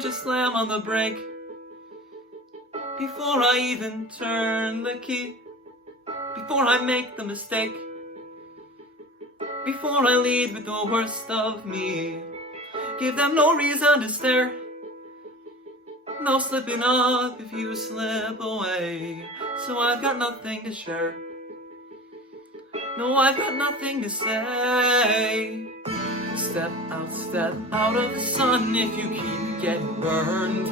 to slam on the brake. Before I even turn the key. Before I make the mistake. Before I lead with the worst of me. Give them no reason to stare. No slipping up if you slip away. So I've got nothing to share. No, I've got nothing to say. Step out of the sun if you keep getting burned.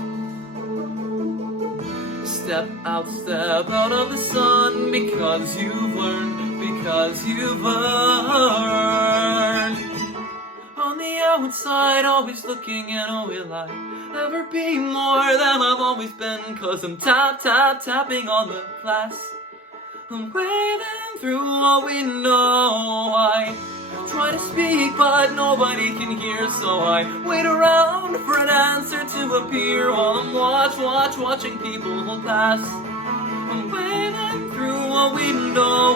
Step out of the sun because you've learned, because you've learned. On the outside, always looking in, oh, will I ever be more than I've always been? Cause I'm tapping on the glass. I'm waving through a window. I try to speak, but nobody can hear, so I wait around for an answer to appear while I'm watching people pass. I'm waving through a window.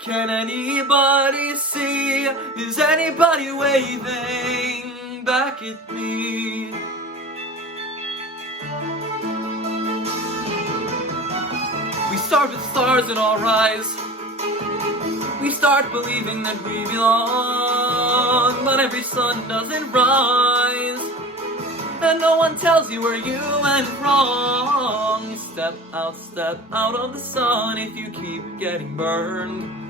Can anybody see? Is anybody waving back at me? We start with stars in our eyes. We start believing that we belong, but every sun doesn't rise, and no one tells you where you went wrong. Step out of the sun if you keep getting burned.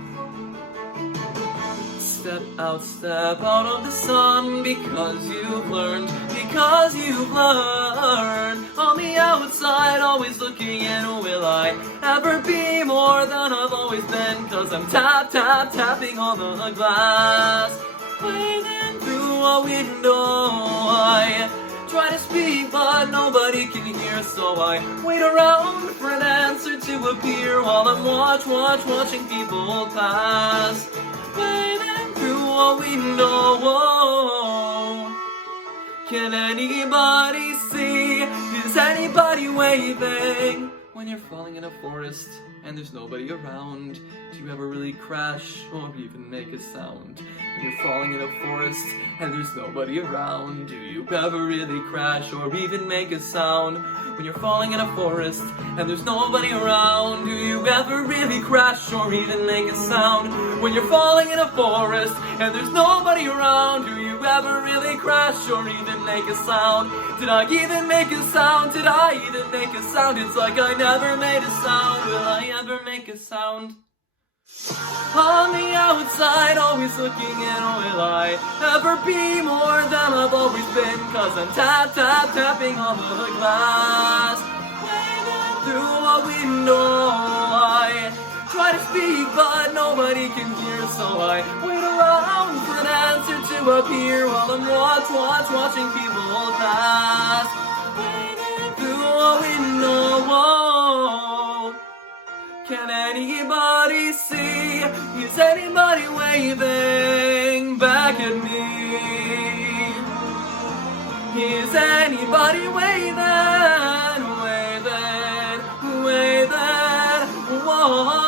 Step out of the sun because you've learned, because you've learned. On the outside, always looking in, will I ever be more than I've always been? Cause I'm tapping on the glass. Waving through a window, I try to speak, but nobody can hear, so I wait around for an answer to appear while I'm watching people pass. Waving through a window. Can anybody see? Is anybody waving? When you're falling in a forest and there's nobody around, do you ever really crash or even make a sound? When you're falling in a forest and there's nobody around, do you ever really crash or even make a sound? When you're falling in a forest and there's nobody around, do you ever really crash or even make a sound? When you're falling in a forest and there's nobody around, do you ever really crash or even make a sound? Did I even make a sound? Did I even make a sound? It's like I never made a sound. Will I ever make a sound? On the outside, always looking in, will I ever be more than I've always been? Cause I'm tapping on the glass. Waving through a window, I try to speak, but nobody can hear, so I wait around for an answer to appear while I'm watching people pass. Waving through a window. Can anybody see? Is anybody waving back at me? Is anybody waving? Whoa.